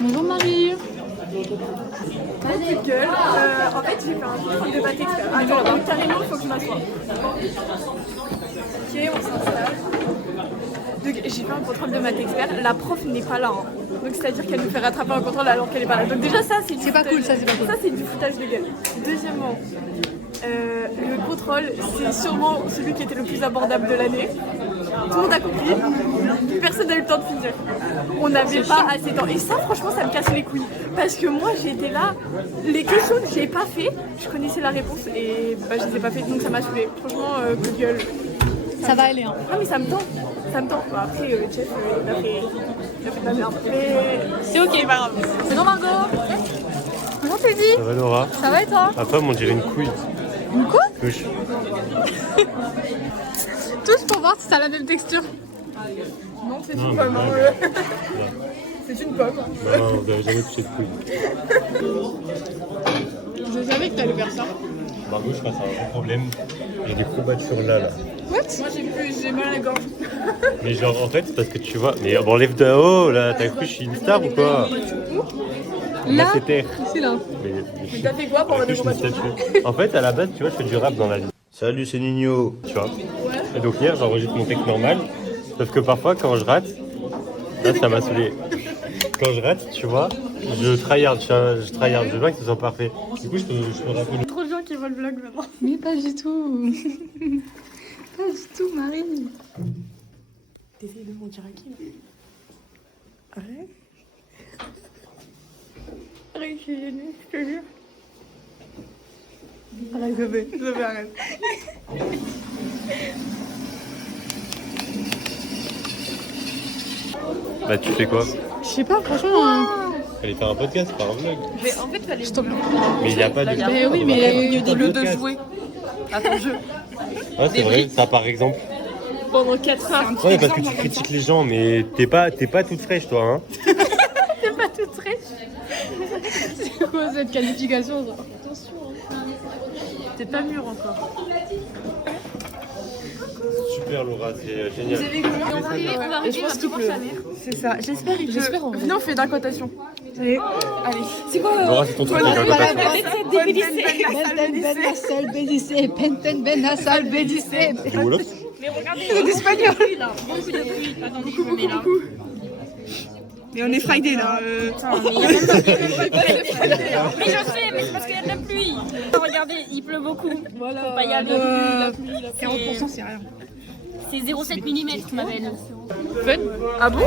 Bonjour Marie. Petite gueule. En fait, j'ai fait un contrôle de maths expert. Attends, carrément, il faut que je m'assoie. Ok, on s'installe. Donc, j'ai fait un contrôle de maths expert. La prof n'est pas là. Hein. Donc, c'est-à-dire qu'elle nous fait rattraper un contrôle alors qu'elle n'est pas là. Donc, déjà, ça, c'est pas cool, ça, c'est pas cool. Ça, c'est du foutage de gueule. Deuxièmement, le contrôle, c'est sûrement celui qui était le plus abordable de l'année. Tout le monde a compris, personne n'a eu le temps de finir. On n'avait pas assez de temps. Et ça, franchement, ça me casse les couilles. Parce que moi, j'étais là, les questions que j'ai pas fait, je connaissais la réponse et bah, je les ai pas fait, donc ça m'a saoulée. Franchement, coup de gueule. Ça va aller, hein. Ah, mais ça me tend. Ça me tend. Bah, après, Jeff, il a fait de la merde. Mais C'est ok. c'est pas grave. C'est bon Margot. Comment t'es dit? Ça va Laura? Ça va et toi? Ma femme on dirait une couille. Une quoi? Couche. Tous pour voir si ça a la même texture. Non, c'est Non, une mais pomme. non. Hein. C'est une pomme. Non, on n'avait jamais touché de couille. Je savais que t'allais faire ça. Margot, je crois que c'est un gros problème. J'ai des courbatures là. Moi, j'ai mal à la gorge. Mais genre, en fait, c'est parce que tu vois. Mais bon, lève de haut là, t'as cru que je suis une star ou quoi? Là, c'est terre. c'est là. Mais t'as fait quoi pour avoir des Je me courbatures? statue. En fait, à la base, tu vois, je fais du rap dans la vie. Salut, c'est Nino. Tu vois. Et donc hier, j'enregistre mon texte normal. Sauf que parfois, quand je rate, là, ça m'a saoulé. Quand je rate, tu vois, je tryhard. Je veux pas que ce soit parfait. Du coup, je peux rappeler. Trop de gens qui voient le vlog maintenant. Mais pas du tout. Pas du tout, Marie. T'essayes de mentir à qui? Arrête. Arrête, je te jure. Arrête, je vais, arrête. Bah, tu fais quoi? Je sais pas, franchement. Fallait faire un podcast, pas un vlog. Mais en fait, fallait. Stop. Mais il n'y a pas de. Mais oui, mais il y a des lieux de jouer à ton jeu Ah, c'est vrai, ça par exemple. pendant 4 heures. Ouais, parce que tu critiques les gens, mais t'es pas toute fraîche, toi, hein. T'es pas toute fraîche. c'est quoi cette qualification ça? Attention. T'es pas mûr encore. Super, Laura, c'est génial. On va arriver, on va commencer sa mère. C'est ça, j'espère qu'il pleut. J'espère en vrai. Venez, on fait d'incantation. Allez. C'est quoi Laura, c'est ton truc, les incantations. Penten Ben Hassal Bédissé. Du Wolof. Mais regardez, C'est d'espagnol. beaucoup de pluie. Attendez, je me mets là. Mais on est Friday là. Mais je sais, mais c'est parce qu'il y a de la pluie. Regardez, il pleut beaucoup. Voilà. Faut pas y aller. La pluie, 40% c'est rien. c'est 0,7 mm, ma belle. Ah bon?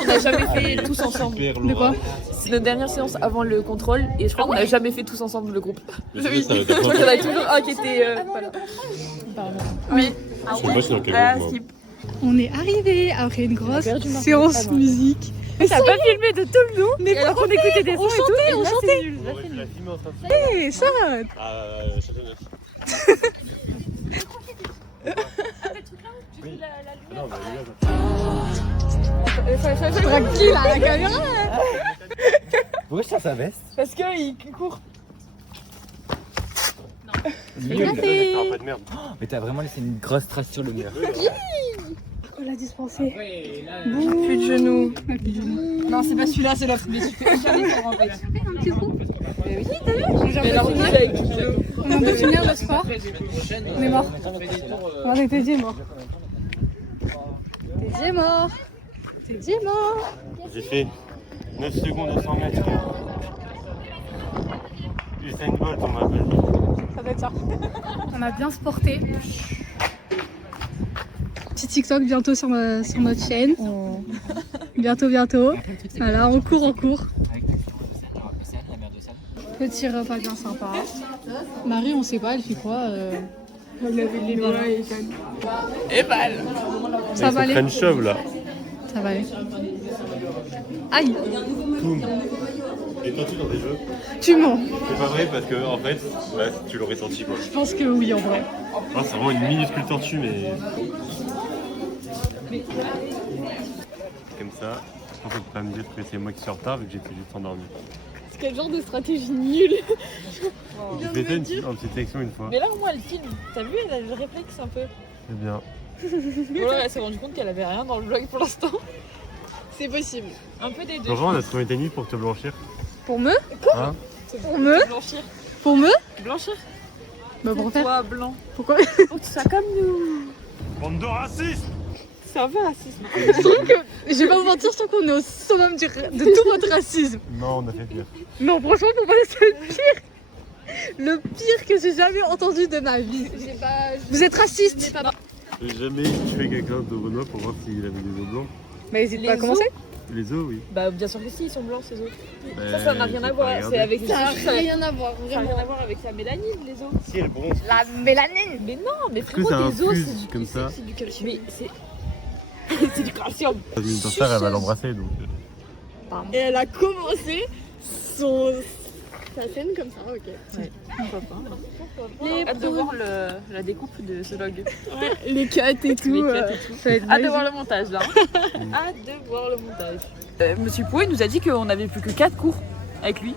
On n'a jamais fait tous ensemble. Super, De quoi? Laura. C'est notre dernière séance avant le contrôle et je crois qu'on n'a jamais fait tous ensemble le groupe. Mais c'est vrai, ça va Je crois qu'il y en a toujours un qui était. Voilà. Oui. Je sais pas je suis dans quel Ah, groupe, moi. skip. On est arrivé après une grosse séance musique. Mais t'as pas filmé de tout le long. Mais alors qu'on écoutait des sons et tout. on et là, chantait. c'est nul. Ouais, tu l'as filmé en train de faire. Hey, ça. Châteauneuf. Oui. Non, mais là, Je drague qui là, la caméra? pourquoi je tiens sa veste? Parce qu'il court. Regardez. Un peu de merde. Mais t'as vraiment laissé une grosse trace sur le mur. On l'a dispensé. Plus de genoux. Non, c'est pas celui-là, c'est l'autre. Mais tu fais aucun effort en fait. Un petit coup. Mais alors, il a écouté. On vient de finir le sport. On est mort. On est Teddy est mort. Teddy est mort. Teddy est mort. J'ai fait 9 secondes au 100 mètres. Usain Bolt, on m'appelle. Ça doit être ça. On a bien sporté. Petit TikTok bientôt sur notre chaîne. Bientôt. Voilà, on court. Petit repas bien sympa. Marie, on sait pas, elle fait quoi On avait les doigts et balle. Ça va aller. French shove là. Ça va aller. Aïe. Toum. Et toi, tu dans des jeux? Tu mens. C'est pas vrai parce que en fait, ouais, tu l'aurais senti quoi. Je pense que oui, en vrai. Ah, c'est vraiment une minuscule tortue, mais. Comme ça, je pense qu'on peut pas me dire que c'est moi qui suis en retard vu que j'étais juste endormi. C'est quel genre de stratégie nulle. J'ai fait une petite sélection une fois. Mais là, au moins, elle filme. T'as vu, elle a le réflexe un peu. C'est bien. Voilà, elle s'est rendue compte qu'elle avait rien dans le vlog pour l'instant. C'est possible. Un peu des deux. Laurent, on a trouvé des nuits pour te blanchir. Pour me Hein? Pour me Blanchir. Pour me Blanchir. Bah pour faire. Toi, blanc. Pourquoi? Oh, tu sois comme nous. Bande de racistes! C'est un peu raciste. Je trouve que, je vais pas vous mentir, je trouve qu'on est au summum de tout votre racisme. Non, on a fait pire. Non, franchement, pour moi, c'est le pire. Le pire que j'ai jamais entendu de ma vie. Vous êtes raciste. J'ai jamais tué quelqu'un de Renoir pour voir s'il avait des os blancs. Mais n'hésite pas à Les commencer. Les os, oui. Bah, bien sûr que si, ils sont blancs, ces os. Bah, Ça n'a rien à voir. C'est avec Ça n'a ça rien à voir, n'a vraiment. rien à voir avec la mélanine, les os. Si, elle bronze. La mélanine. Mais non, mais Est-ce que frérot, ça tes os, infuse c'est du comme ça? C'est du calcium. Mais c'est. C'est du calcium. Ta sœur, elle va l'embrasser donc. Et elle a commencé sa scène comme ça, ok. Pourquoi pas. Hâte de voir la découpe de ce vlog. Les cuts et tout. Les cuts et tout. Ça va être Hâte de voir le montage là. Hâte de voir le montage. Monsieur Pouet nous a dit qu'on n'avait plus que 4 cours avec lui.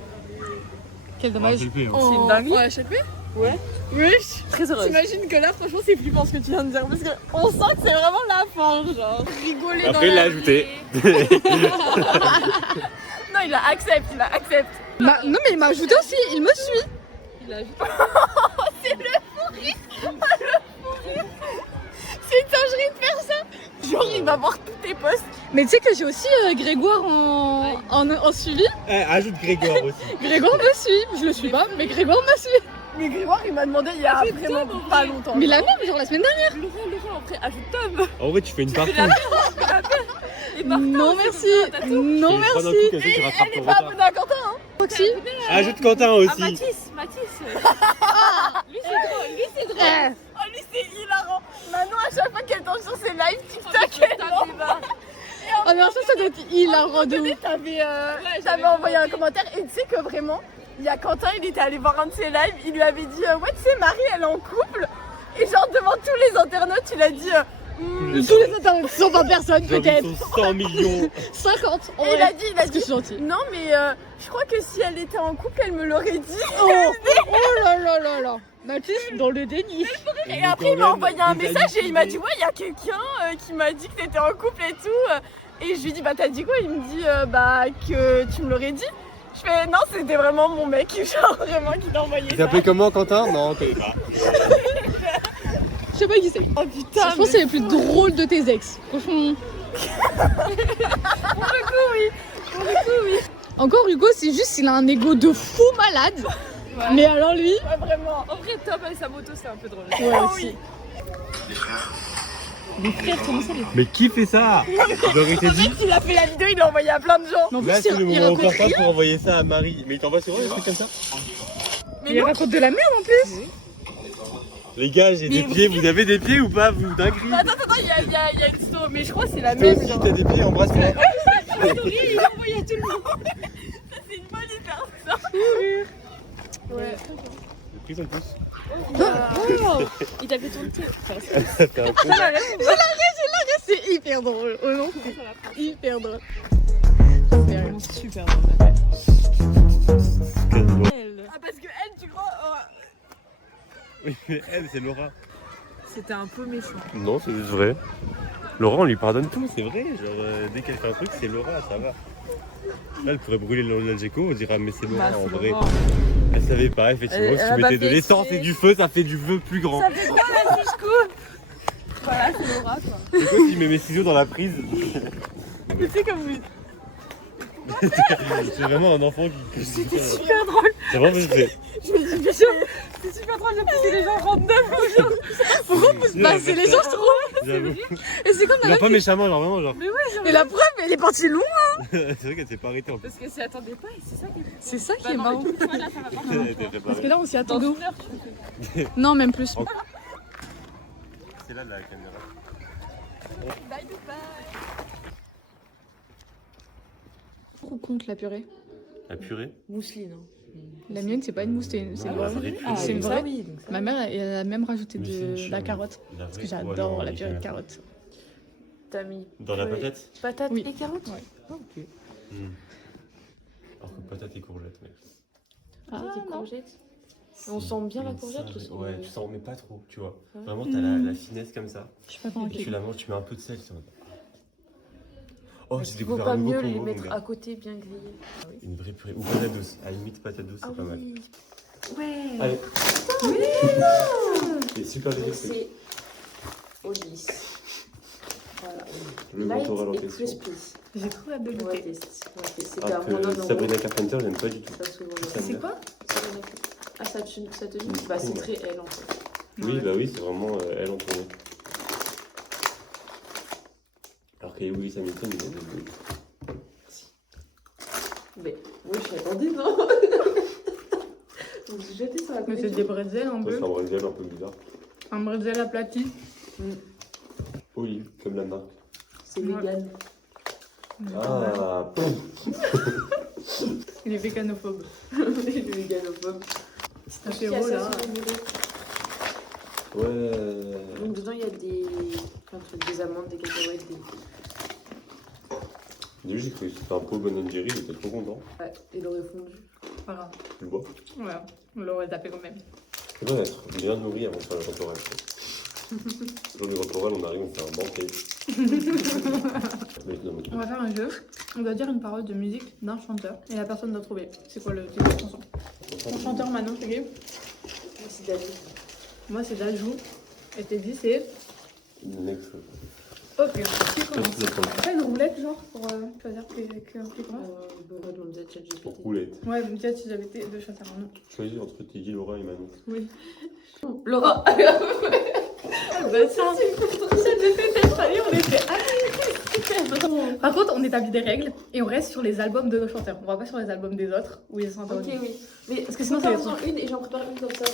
Quel dommage. C'est une dinguerie. Ouais, HLP. Ouais. Wesh. Très heureuse. T'imagines que là, franchement, c'est flippant ce que tu viens de dire. Parce qu'on sent que c'est vraiment la fin, genre. Rigoler Après, il l'a ajouté. Non, il a accepté, Non, mais il m'a ajouté aussi, il me suit. Il a ajouté. C'est une singerie de faire ça. Genre, il va voir tous tes posts. Mais tu sais que j'ai aussi Grégoire en suivi. Ajoute Grégoire aussi. Grégoire me suit. Je le suis pas, mais Grégoire me suit. Mais Grégoire, il m'a demandé il y a vraiment pas longtemps. Mais la même, genre la semaine dernière. Laurent, après, ajoute Tom. En vrai, tu fais une partie. Non, merci. Non, merci. Tu rattrapes ton Pas retard. abonné à Quentin, hein. Roxy. Ajoute Quentin Ah, aussi. Mathis. Lui, c'est drôle. Eh, Oh, lui, c'est hilarant. Maintenant, à chaque fois qu'elle tombe sur ses lives TikTok, elle m'envoie. Oh non, ça doit être hilarant de ouf. T'avais envoyé un commentaire et tu sais que vraiment, il y a Quentin, il était allé voir un de ses lives, il lui avait dit ouais, tu sais, Marie, elle est en couple. Et genre, devant tous les internautes, il a dit Tous les internautes, 120 personnes peut-être. 100 millions. 50. et il a dit, Parce que je suis gentille. non, mais je crois que si elle était en couple, elle me l'aurait dit. Oh là là là là. Mathis dans le déni. Et après, il m'a envoyé un message et il m'a dit ouais, il y a quelqu'un qui m'a dit que t'étais en couple et tout. Et je lui dis bah t'as dit quoi? Il me dit bah que tu me l'aurais dit. Je fais non, c'était vraiment mon mec, genre vraiment qui t'a envoyé Il ça. s'appelait comment, Quentin? Non, on connaît pas. Je sais pas qui c'est. Oh putain, Je pense que c'est les plus drôles de tes ex. Franchement. pour le coup, oui. Encore Hugo, c'est juste il a un ego de fou malade. Mais alors lui, Ouais, vraiment. En vrai, Tom avec sa moto, c'est un peu drôle. ouais aussi. Les frères, comment ça les Mais qui fait ça? J'aurais été dit. Il a fait la vidéo, il l'a envoyé à plein de gens. Mais en Là, plus, c'est le il moment raconte opportun rien. pour envoyer ça à Marie. Mais il t'envoie sur eux, des trucs comme ça? Mais il raconte de la merde en plus. Les gars, j'ai des pieds. Vous avez des pieds ou pas? Vous dinguerie. Attends, il y a une story, mais je crois que c'est la Toi même. aussi, genre. t'as des pieds, embrasse-moi. Il a envoyé à tout le monde. Ça, c'est une bonne hyper ça. Ouais. J'ai pris son pouce. Il t'a fait ton thé. Ça fait un peu. C'est hyper drôle. Oh non, c'est hyper drôle. Super drôle. Ah, parce que elle, tu crois. Oui, mais elle, c'est Laura. C'était un peu méchant. Non, c'est juste vrai. Laura, on lui pardonne tout, c'est vrai. Genre, dès qu'elle fait un truc, c'est Laura, ça va. Là, elle pourrait brûler l'Algeco, on dira, mais c'est Laura en vrai. Elle savait pas, effectivement, Elle si a tu pas mettais de fait l'essence exprès. et du feu, ça fait du feu plus grand. Ça fait quoi la fiche cool? Voilà, c'est Laura quoi. C'est quoi si je mets mes ciseaux dans la prise? Tu sais, comme vous. C'est vraiment un enfant qui. C'était super drôle. C'est vraiment fait. Je me dis, bien sûr, c'est super drôle de pousser les gens random. Pourquoi on pousse pas? C'est les gens, je trouve. J'avoue. Et c'est comme la Non, meuf. pas méchamment, genre vraiment, genre. Et la preuve, elle est partie loin. C'est vrai qu'elle s'est pas arrêtée en plus. Parce qu'elle s'y attendait pas et c'est ça qui est. C'est ça qui est Bah non, marrant. mais tu vois, là, ça va pas. Elle était Parce que préparée. là, on s'y Dans attendait. une heure, tu Non, même plus. C'est là la caméra. Pour ou contre la purée? La purée? mousseline. La mienne, c'est pas une mousse, c'est une Ah, vraie. ça aurait pu. C'est une ça, vraie. oui. Donc ça. Ma mère, elle a même rajouté Mais c'est une de la chance. carotte. La Parce vraie- que j'adore ouais, la non, purée de les carotte. T'as mis. Dans la purée- patate? Patate Oui. et carottes. Ouais. Ah, ok. Alors que patate et courgette, mais. Ah, Patate et non. courgettes. On sent bien la courgette Ça, parce que- Ouais, tu t'en remets pas trop, tu vois. Ouais. Vraiment, t'as la finesse comme ça. Je suis pas Et convaincue. tu la manges, tu mets un peu de sel. C'est... Oh, Est-ce j'ai qu'il faut découvert pas un nouveau mieux combo, les mon mettre gars. à côté bien grillés? Une vraie purée. Ou patate douce. À la limite, patate douce, c'est Ah pas mal. oui. Ouais. Allez. C'est super Donc délicieux. c'est au lisse. Voilà. Le Light grand oral en et question. crispy. J'ai trop hâte de On va goûter. tester. C'était Ah, à mon nom. Sabrina Carpenter, j'aime pas du tout. Ça s'ouvre. Ça me C'est va. quoi? Ah, ça te dit? Mm. Bah, c'est très elle en fait. Oui, bah oui, c'est vraiment elle en tournée. Alors que Lewis Hamilton, il a des goûts. Mais moi je m'attendais, non? Donc j'ai jeté sur la Mais connexion. c'est des bretzels un Ça, peu. c'est un bretzel un peu bizarre. Un bretzel aplati. Olive, comme la marque. C'est Ouais. vegan. Ah, Il est véganophobe. Le veganophobe. C'est un chéro là. ouais. Donc dedans il y a plein de trucs, des amandes, des cacahuètes, des... Au début, j'ai cru que c'était un pot Ben Jerry, j'étais trop content. Ouais, et l'aurait fondu. Pas grave. Tu le vois? Voilà. On l'aurait tapé quand même. C'est bon d'être bien nourri avant de faire le repas oral. Sur le repas oral, on arrive, on fait un banquet. On va faire un jeu. On doit dire une parole de musique d'un chanteur. Et la personne doit trouver. C'est quoi le titre de la chanson? Mon chanteur maintenant, c'est qui? Moi c'est David. Moi, c'est Dajou. Et t'es dit, c'est. Next. Ok. Qui commence? Merci de prendre. Pas une roulette, genre, pour choisir qui commence? Bah, on va demander à ChatGPT. Pour roulette. Ouais, mais déjà, si j'avais été de choisir un nom. Choisis entre Tiggy, Laura et Manon. Oui. Laura. Bah, ça me fait tellement rire, on était. Par contre, on établit des règles et on reste sur les albums de nos chanteurs. On va pas sur les albums des autres où ils sont Ok, interdits. oui. Mais Parce que sinon, ça va être. une et j'en prépare une comme ça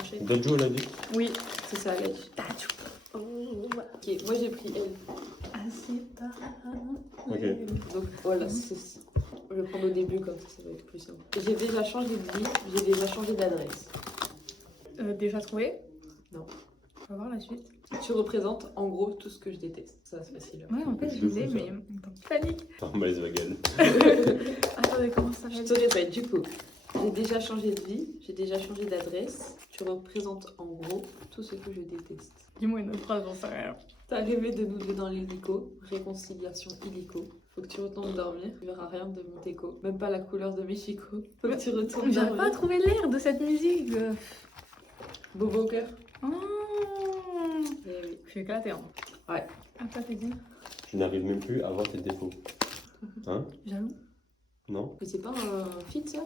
enchaîne. Dajo l'a dit. Oui. C'est ça, elle a dit. Ok, moi j'ai pris elle. Ok. Donc voilà, je vais prendre au début comme ça va être plus simple. J'ai déjà changé de vie, j'ai déjà changé d'adresse. Déjà trouvé? Non. On va voir la suite. Tu représentes en gros tout ce que je déteste. Ça c'est facile. Ouais, en fait, je l'ai, mais. Panique. Un malaise vagal. Attendez, comment ça Je s'appelle? te répète, du coup, j'ai déjà changé de vie, j'ai déjà changé d'adresse. Tu représentes en gros tout ce que je déteste. Dis-moi une autre phrase, j'en sais rien. T'as rêvé de nous deux dans l'hélico, réconciliation illico. Faut que tu retournes dormir, tu verras rien de mon teco, même pas la couleur de mes chicots. Faut que tu retournes J'arrive pas à dormir. trouver l'air de cette musique. Bobo au cœur. Oh. Eh oui. Je suis éclatée, hein. Ouais. Ah, toi, t'es dit? Je n'arrive même plus à voir tes défauts. Hein? Jaloux. Non? Mais c'est pas un feat ça?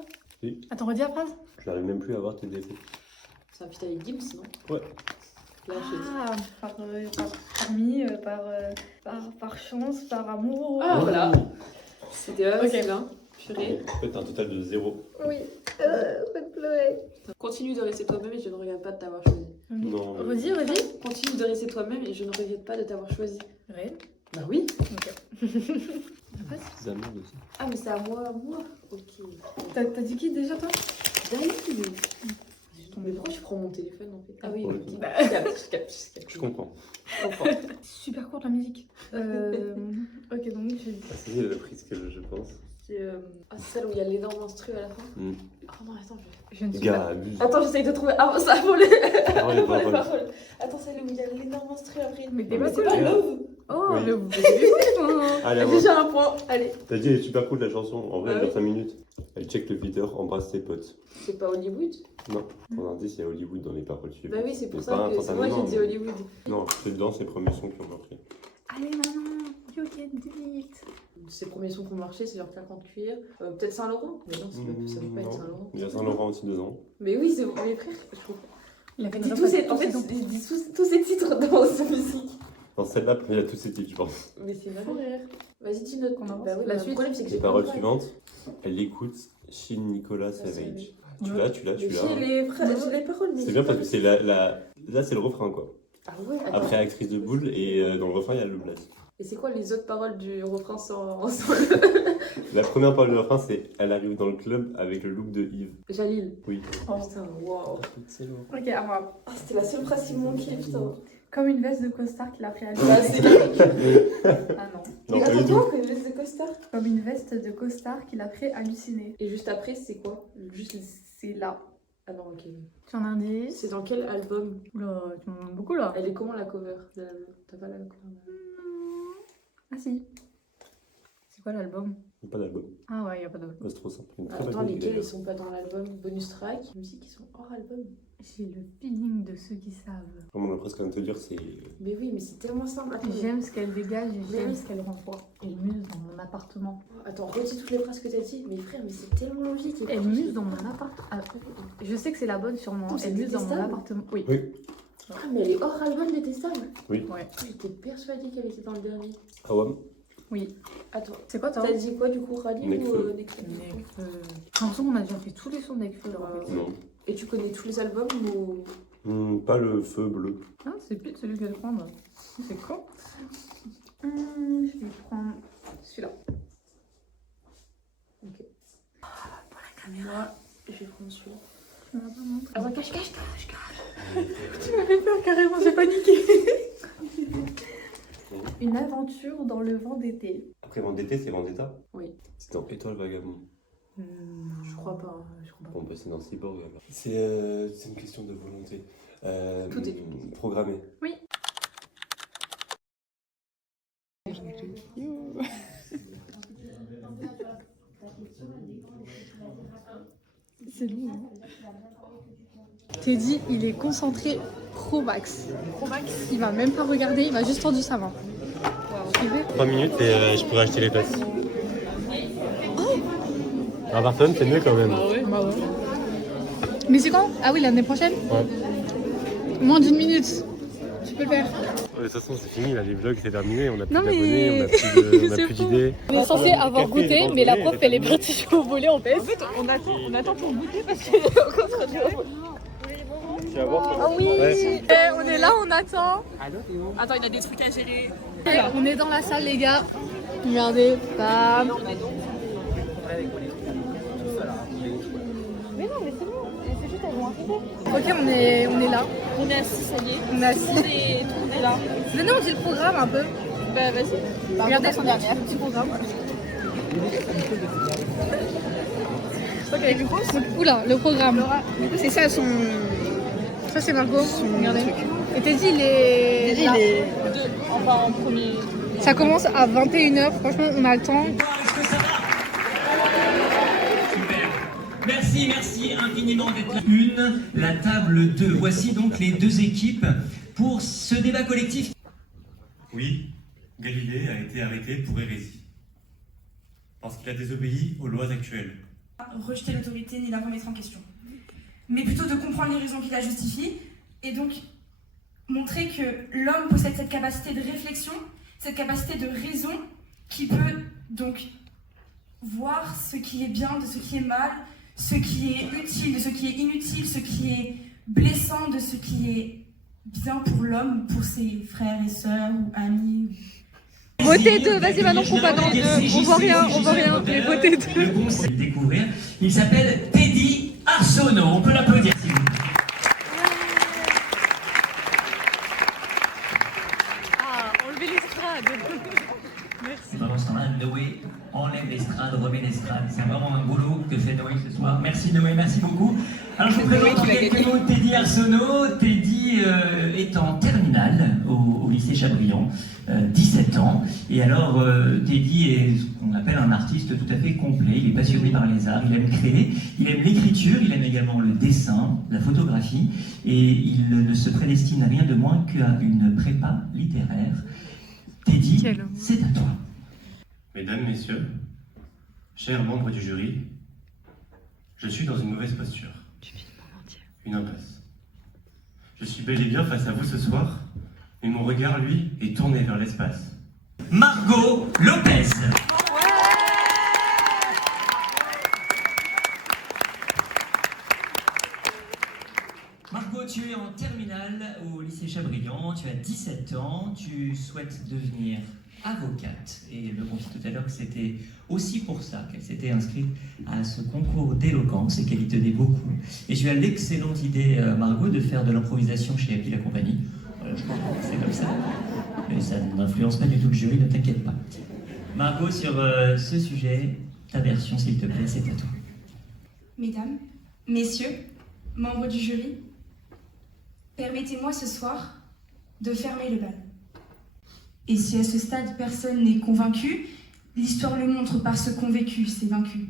Attends, redis la phrase. Je n'arrive même plus à voir tes défauts. C'est un feat avec Gims, non? Ouais. Là, je dis. Ah, parmi, par chance, par amour. Ah voilà. C'était Ok. facile, hein. Purée. En fait, t'as un total de 0. Oui. Faites pleurer. Continue de rester toi-même et je ne regrette pas de t'avoir choisi. Non. Redis. Continue de rester toi-même et je ne regrette pas de t'avoir choisi. Réel. Bah oui. Ok. Des amours aussi. Ah mais c'est à moi. Ok. T'as dit qui déjà, toi? David. Mais pourquoi je prends mon téléphone en fait? Ah oui, Ouais. ok. Bah. Je capte. Je comprends. Je comprends. Super courte la musique. Ok, donc j'ai dit. Ah, c'est la prise que je pense. C'est celle où il y a l'énorme instru à la fin. Mm. Oh non, attends, Je ne suis Gars, pas. abuse. Attends, j'essaye de trouver avant ça pour les, Avant les pour les paroles. paroles. Attends, celle où il y a l'énorme instru après. Mais t'es Mais pas C'est cool. pas bien. Love. Oh, Oui. mais vous êtes hein. Allez, à moi. Déjà un point. Allez. T'as dit, elle est super cool la chanson. En vrai, Ah elle oui. dure 5 minutes. Elle check le Twitter, embrasse ses potes. C'est pas Hollywood? Non, pour indice, il y a Hollywood dans les paroles suivantes. Bah oui, c'est pour Mais ça pas que c'est moi qui instantanément, dis mais- Hollywood. Non, c'est dedans ses premiers sons qui ont marqué. Allez, maman, you can do it. Ses premiers sons qui ont marché, c'est leur claquant de cuir. Peut-être Saint-Laurent? Mais non, ça peut pas être Non. Saint-Laurent. Il y a Saint-Laurent aussi dedans. Mais oui, c'est mes frères. Je comprends. Il a fait Dis une tous ces, reprise. en fait, dis tous ces titres dans cette musique. Dans celle-là, il y a tous ces titres, je pense. Mais c'est marrant. Vas-y, dis notre Qu'on avance. Bah oui, La le suite. problème, c'est que Les j'ai paroles pas le suivantes, elle écoute Shin Nicolas Savage. Tu Ouais. l'as, Mais tu j'ai l'as. les phrases, j'ai les paroles. mais C'est j'ai bien pas parce que le- c'est là c'est le refrain quoi. Ah ouais, attends. Après actrice de boule et dans le refrain il y a le blaze. Et c'est quoi les autres paroles du refrain sans La première parole du refrain c'est elle arrive dans le club avec le look de Yves. Jalil. Oui. Oh putain, waouh. C'est lourd. Ok, à moi. Ah, c'était la seule phrase qui me manquait, putain. Comme une veste de costard qu'il a pris à Bah, lui. c'est Ah non. Non, Et pas du attends, tout. toi, que laisse de costard. Comme une veste de costard qu'il a pris halluciné. Et juste après, c'est quoi? Juste C'est là. Ah non, ok. Tu en as un indice? C'est dans quel album? Oula, tu m'en demandes beaucoup là. Elle est comment la cover de l'album? T'as pas la cover? Ah si. C'est quoi l'album? Pas d'album. Ah ouais, y a pas d'album. C'est trop simple. Une très Attends, belle lesquels idée. ils sont pas dans l'album? Bonus track, musique qui sont hors album. J'ai le feeling de ceux qui savent. On va presque te dire, c'est. Mais oui, mais c'est tellement simple. Attends, J'aime ce qu'elle dégage et j'aime Oui. ce qu'elle renvoie. Elle muse dans mon appartement. Attends, redis toutes les phrases que t'as dit. Mais frère, mais c'est tellement logique. Elle muse dans mon appartement. Ah, je sais que c'est la bonne sûrement. Oh, c'est Elle muse dans mon détestable. appartement. Oui. Oui. Ah, mais elle est hors album détestable. Oui. Ouais. J'étais persuadée qu'elle était dans le dernier. Ah ouais. Oui. Attends, C'est quoi toi? t'as dit quoi du coup, Rally Nekfeu. ou Nekfeu? J'ai l'impression qu'on a déjà fait tous les sons d'Ekfeu. Non. Et tu connais tous les albums ou... Pas le feu bleu. Ah, c'est plus celui que je vais prendre. C'est con. Je vais prendre celui-là. Ok. Pour la caméra. Je vais prendre celui-là. Tu m'as pas montré. Attends, cache. Tu m'as fait peur carrément, j'ai paniqué. Une aventure dans le vent d'été. Après Vendetta, c'est Vendetta? Oui. C'est dans Étoile Vagabond. Je crois pas. Je crois pas. Bon, bah c'est dans Cyborg alors. C'est une question de volonté. Tout est programmé. Oui. C'est long. Teddy, il est concentré pro max. Il va même pas regarder, il m'a juste tendu sa main. Suivez. 3 minutes et je pourrais acheter les places. À Barcelone, c'est mieux quand même. Bah ouais. Mais c'est quand? Ah oui, l'année prochaine? Ouais. Moins d'1 minute. Tu peux le faire. De toute façon, c'est fini, là, les vlogs, c'est terminé. On a plus Non, d'abonnés, mais- on a plus C'est d'idées. On est censé avoir goûté, mais la prof elle est partie au volet en baisse. En fait, on attend pour goûter parce qu'il est encore trop dur. Tu vas voir. Ah oui. Ouais. On est là, on attend. Attends, il a des trucs à gérer. On est dans la salle les gars. Regardez, bam. Mais non, mais c'est bon. C'est juste elles vont arriver. Ok, on est là. On est assis, ça y est. On est assis. Tout est là. Venez, on dit le programme un peu. Bah vas-y. Regardez son dernière. Petit programme. Ok, du coup, oula, le programme. C'est ça son. Ça c'est Margot. Regardez. Et Teddy il est. Il est enfin en premier. Ça commence à 21h. Franchement, on a le temps. Merci infiniment d'être là. La table 2. Voici donc les deux équipes pour ce débat collectif. Oui, Galilée a été arrêté pour hérésie. Parce qu'il a désobéi aux lois actuelles. Rejeter l'autorité ni la remettre en question, mais plutôt de comprendre les raisons qui la justifient et donc montrer que l'homme possède cette capacité de réflexion, cette capacité de raison qui peut donc voir ce qui est bien de ce qui est mal, ce qui est utile de ce qui est inutile, ce qui est blessant de ce qui est bien pour l'homme, pour ses frères et sœurs ou amis. Votez 2, vas-y maintenant propagande 2. On voit rien, mais votez 2. Le conseil de découvrir. Il s'appelle Teddy Arsenault. On peut l'applaudir s'il vous plaît. Ah, enlevez l'estrade. C'est vraiment standard. Noé enlève l'estrade, remet l'estrade. C'est vraiment un boulot que fait Noé ce soir. Merci Noé, merci beaucoup. Alors je vous présente en quelques mots Teddy Arsenault. Teddy est en terminale au lycée Chabriand, 17 ans. Et alors Teddy est ce qu'on appelle un artiste tout à fait complet. Il est passionné par les arts, il aime créer, il aime l'écriture, il aime également le dessin, la photographie. Et il ne se prédestine à rien de moins qu'à une prépa littéraire. Teddy, c'est à toi. Mesdames, messieurs, chers membres du jury, je suis dans une mauvaise posture. Une impasse. Je suis bel et bien face à vous ce soir, mais mon regard, lui, est tourné vers l'espace. Margot Lopez. Margot, tu es en terminale au lycée Chabriand, tu as 17 ans, tu souhaites devenir avocate. Et elle me confie tout à l'heure que c'était aussi pour ça qu'elle s'était inscrite à ce concours d'éloquence et qu'elle y tenait beaucoup. Et tu as l'excellente idée, Margot, de faire de l'improvisation chez Happy la compagnie. Je crois que c'est comme ça. Mais ça n'influence pas du tout le jury, ne t'inquiète pas. Margot, sur ce sujet, ta version, s'il te plaît, c'est à toi. Mesdames, messieurs, membres du jury, permettez-moi ce soir de fermer le bal. Et si à ce stade personne n'est convaincu, l'histoire le montre par ce qu'ont vécu ces vaincus.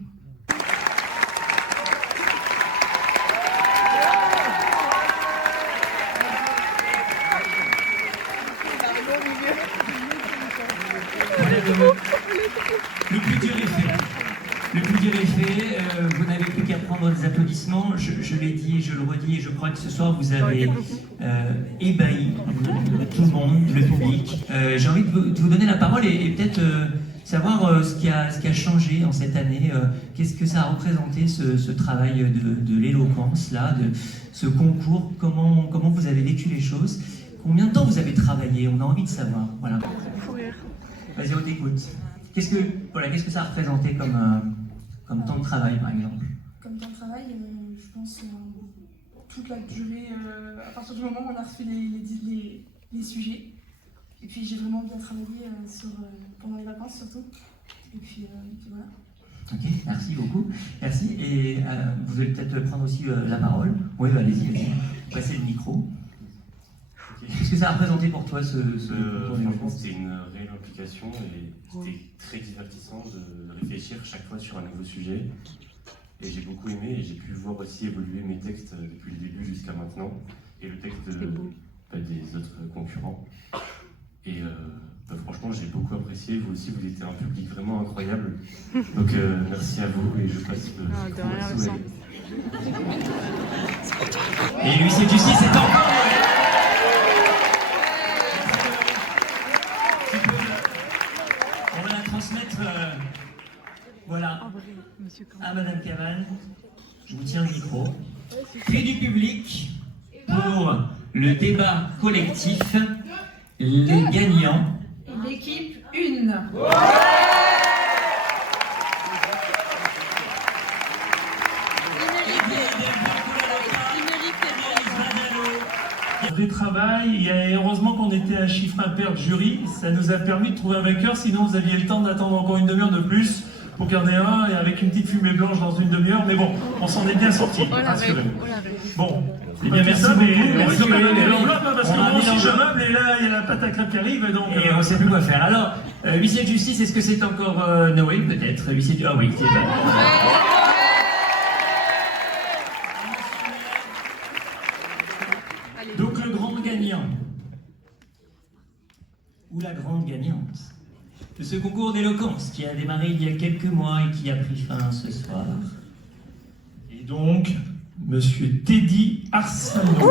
Le plus dur est fait. Le plus dur est fait. Vous n'avez plus qu'à prendre des applaudissements. Je l'ai dit et je le redis, et je crois que ce soir vous avez ébahi tout le monde, le public. J'ai envie de vous donner la parole et peut-être savoir ce qui a changé en cette année. Qu'est-ce que ça a représenté ce travail de l'éloquence, là, de ce concours. Comment vous avez vécu les choses. Combien de temps vous avez travaillé? On a envie de savoir. Voilà. Vas-y, on t'écoute. Qu'est-ce que ça a représenté comme temps de travail, par exemple? Comme temps de travail, je pense toute la durée, à partir du moment où on a reçu les sujets. Et puis j'ai vraiment bien travaillé pendant les vacances surtout. Et puis voilà. Ok, merci beaucoup. Merci. Et vous allez peut-être prendre aussi la parole. Oui, allez-y. Passez le micro. Qu'est-ce que ça a représenté pour toi Franchement, c'était une réelle implication et c'était très divertissant de réfléchir chaque fois sur un nouveau sujet. Et j'ai beaucoup aimé et j'ai pu voir aussi évoluer mes textes depuis le début jusqu'à maintenant et le texte des autres concurrents. Et franchement, j'ai beaucoup apprécié. Vous aussi, vous étiez un public vraiment incroyable. Donc merci à vous et je passe le micro à Et l'huissier de justice est encore... On va la transmettre voilà, à Madame Caval. Je vous tiens le micro. Prix du public pour le débat collectif. Les gagnants. L'équipe 1. Vrai travail, et heureusement qu'on était à chiffre impair de jury, ça nous a permis de trouver un vainqueur, sinon vous aviez le temps d'attendre encore une demi-heure de plus pour qu'il y en ait un, et avec une petite fumée blanche dans une demi-heure, mais bon, on s'en est bien sorti, rassurez-vous. Bon, eh bien merci beaucoup, merci l'enveloppe, parce que moi aussi je meuble, et là il y a la pâte à crêpes qui arrive, donc... Et on ne sait plus quoi faire. Alors, huissier de justice, est-ce que c'est encore Noé, peut-être? Huissier de... Ah oui, c'est pas... Donc le grand gagnant, ou la grande gagnante, de ce concours d'éloquence qui a démarré il y a quelques mois et qui a pris fin ce soir. Et donc, Monsieur Teddy Arsenault.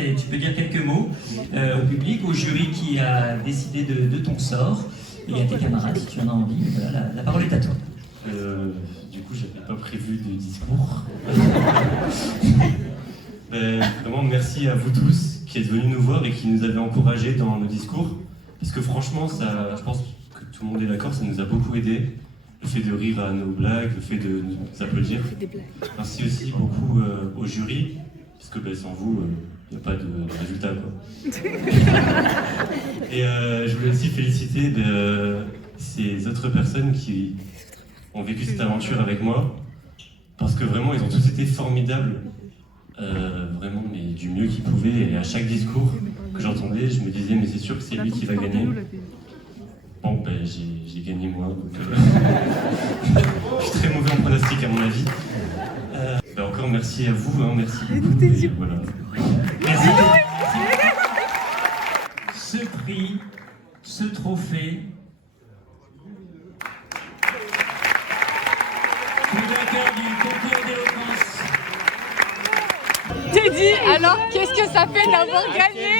Et tu peux dire quelques mots au public, au jury qui a décidé de ton sort et à tes camarades si tu en as envie. Voilà, la parole est à toi. Du coup, j'avais pas prévu de discours. Vraiment, merci à vous tous qui êtes venus nous voir et qui nous avez encouragés dans nos discours. Parce que franchement, ça, je pense que tout le monde est d'accord, ça nous a beaucoup aidé. Le fait de rire à nos blagues, le fait de nous applaudir. Merci aussi beaucoup au jury, parce que sans vous, il n'y a pas de résultat, quoi. Et je voulais aussi féliciter ces autres personnes qui ont vécu cette aventure avec moi, parce que vraiment, ils ont tous été formidables. Vraiment, mais du mieux qu'ils pouvaient. Et à chaque discours que j'entendais, je me disais, mais c'est sûr que c'est lui qui va gagner. Bon, j'ai gagné moi, donc je suis très mauvais en pronostic à mon avis. Encore merci à vous, hein, merci beaucoup. Et voilà. Merci. Ce prix, ce trophée, le vainqueur du concours d'éloquence. Teddy, alors qu'est-ce que ça fait d'avoir gagné?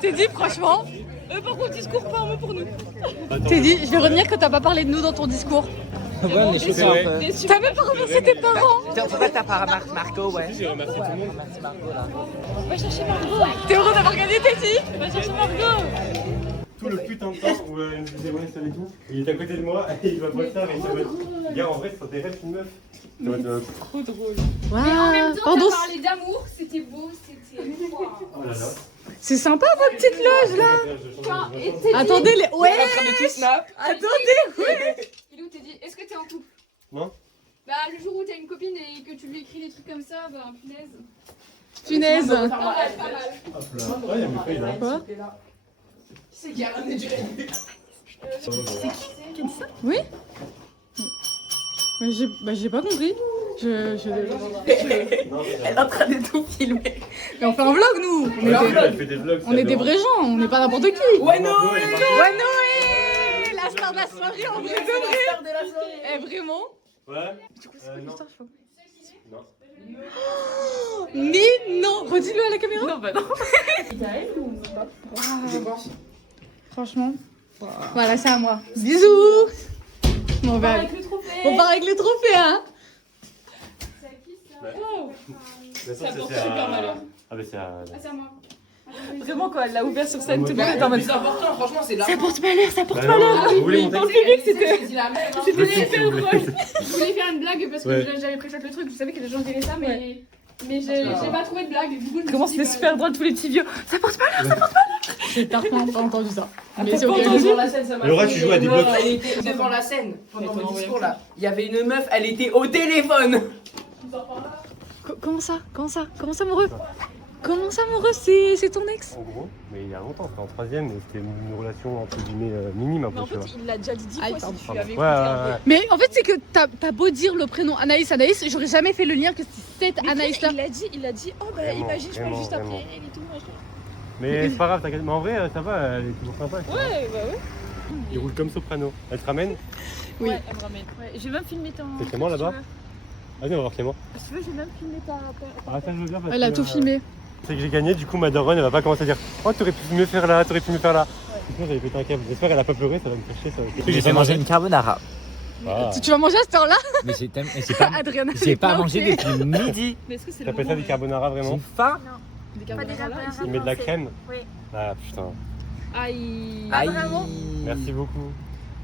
Teddy, franchement. Par contre, discours, pas un mot pour nous. Teddy, je vais retenir que t'as pas parlé de nous dans ton discours. Ouais, on est chauffé un peu. T'as même pas remercié tes parents. Pourquoi t'as pas remarqué Marco, ouais? J'ai remercié tout le monde. Merci Marco, là. On va chercher Margot. T'es heureux d'avoir gagné, Teddy? On va chercher Margot. Tout le putain putain de temps où elle me disait ouais, ça et tout. Il est à côté de moi et il va pas ça, mais ça va être. Gars, en vrai, ça t'intéresse une meuf. Trop drôle. Mais en même temps, Pardon. t'as parlé d'amour, c'était beau, c'était... Oh là là. C'est sympa votre petite loge là. Attendez les. Ouais. Attendez. Ouais. Philou t'es dit, est-ce que t'es en couple? Non. Bah le jour où t'as une copine et que tu lui écris des trucs comme ça, bah punaise. Punaise. Pas mal, pas mal. Hop là. Ouais, il y a mes feuilles là. Quoi? C'est qui a ramené du Oui. J'ai pas compris. Non, Elle est en train de tout filmer. Mais on fait un vlog nous. elle fait des vlogs. On est des vrais gens, on n'est pas n'importe qui. Ouais, Noé. Ouais Noé, la star de la soirée en vrai de vrai. Eh vraiment? Ouais. Du coup c'est quoi non. l'histoire je crois. Non. Oh, mais non, redis-le à la caméra. Non, bah non. Wow. Franchement, voilà c'est à moi. Bisous. On va avec le trophée. On part avec le trophée hein. Ça porte super malheur. Ah, mais c'est à. Ah c'est à moi. Vraiment, quand elle l'a ouvert sur scène, tout le monde était en mode. C'est important, franchement, c'est là. Ça porte malheur, ça porte Bah non, vous voulez monter C'était super drôle. Je voulais faire une blague parce que Ouais. j'avais pré-shot le truc, je savais que les gens disaient ça, mais j'ai pas trouvé de blague. Du coup, je me Comment suis dit, c'était super drôle, tous les petits vieux. Ça porte pas. J'ai parfaitement pas entendu ça. Mais t'as c'est pas ok. entendu Devant la scène, ça m'a Laura, fait tu joues à des émoi. blocs. Elle était devant la scène pendant mon discours là. Il y avait une meuf, elle était au téléphone. Comment ça amoureux? Comment ça amoureux? C'est ton ex? En gros, mais il y a longtemps, c'était en troisième, et c'était une relation entre guillemets minime un peu, Mais en tu fait, vois. il l'a déjà dit 10 fois si Pardon. tu avais écouté Ouais, un peu. ouais. Mais en fait c'est que t'as beau dire le prénom Anaïs, j'aurais jamais fait le lien que c'est cette Anaïs là. Il a dit, oh bah Vraiment, imagine, je parle vraiment, juste après vraiment. elle et tout, machin. Mais c'est pas grave, t'inquiète. Mais en vrai, ça va, elle est toujours sympa. tu vois. Ouais, bah ouais. Il roule comme soprano. Elle te ramène? Oui. Ouais, elle me ramène. Ouais, j'ai même filmé ton. C'est Clément là-bas? Vas-y, on va voir Clément. Si tu veux, j'ai même filmé ta. Ah, ça je veux bien parce Elle a que, tout filmé. C'est que j'ai gagné, du coup ma daronne elle va pas commencer à dire oh t'aurais pu mieux faire là, t'aurais pu mieux faire là. Sinon j'avais pété un câble. J'espère qu'elle a pas pleuré, ça va me faire chier ça. J'ai fait manger une carbonara. Ah. Tu vas manger à cette heure-là? Mais j'ai pas, Adriana. j'ai pas mangé depuis midi. Mais est-ce que c'est le T'appelles ça moment des carbonara vraiment? J'ai faim. Pas des Il met de la crème? Oui. Ah putain. Aïe. Aïe. Merci beaucoup.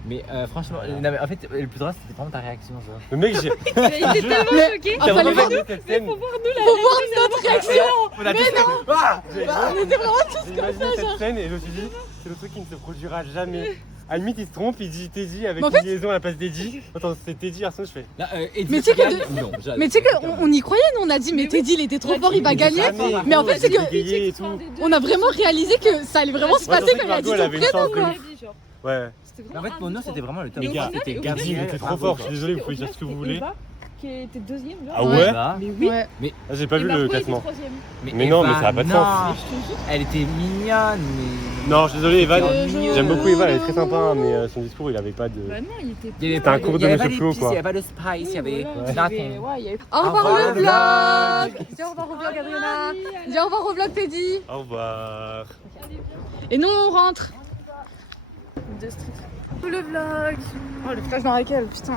Mais franchement, non, mais en fait, le plus drôle c'était vraiment ta réaction. Ça. Le mec j'ai. Il était tellement choqué. Ah, fallait voir cette scène. faut voir notre réaction. On a dit ah On était vraiment tous J'ai comme imaginé ça cette genre. scène et je me suis dit c'est le truc qui ne se produira jamais. À la limite il se trompe, il dit Teddy avec Mais en une fait- liaison à la place d'Eddie. Attends c'est Teddy Arson je fais. Mais tu sais que non, Mais tu sais qu'on y croyait, nous on a dit mais Teddy il était trop fort, il va gagner. Mais en fait c'est que Bégayé et tout. on a vraiment réalisé que ça allait vraiment se Moi, je passer pensais quand il a que dit Margot, elle ton avait une prénom chance de quoi. ouf. Ouais. En fait, pour nous, c'était vraiment le top. Les gars, c'était Teddy il était trop fort, je suis désolé, vous pouvez dire ce que vous voulez. Qui était deuxième là. Ah ouais? Mais oui. Ouais. Mais Ah, j'ai pas vu le classement. troisième. Mais non, mais ça a pas de sens. Elle était mignonne, mais. Non, je suis désolé, Evan. Je J'aime beaucoup Evan, elle est très joue sympa, hein, mais son discours il avait pas de. Bah non, il était. Il y avait C'était un cours de il y avait Monsieur pas Flo, d'épices, quoi. il y avait pas de spice, il y avait nothing. Ouais, il y avait. Au revoir Au le revoir, vlog. Dis au revoir au vlog Adriana. Dis au revoir au vlog Teddy. Au revoir. Et nous on rentre. Le vlog. Oh le putain je m'en rappelle, putain.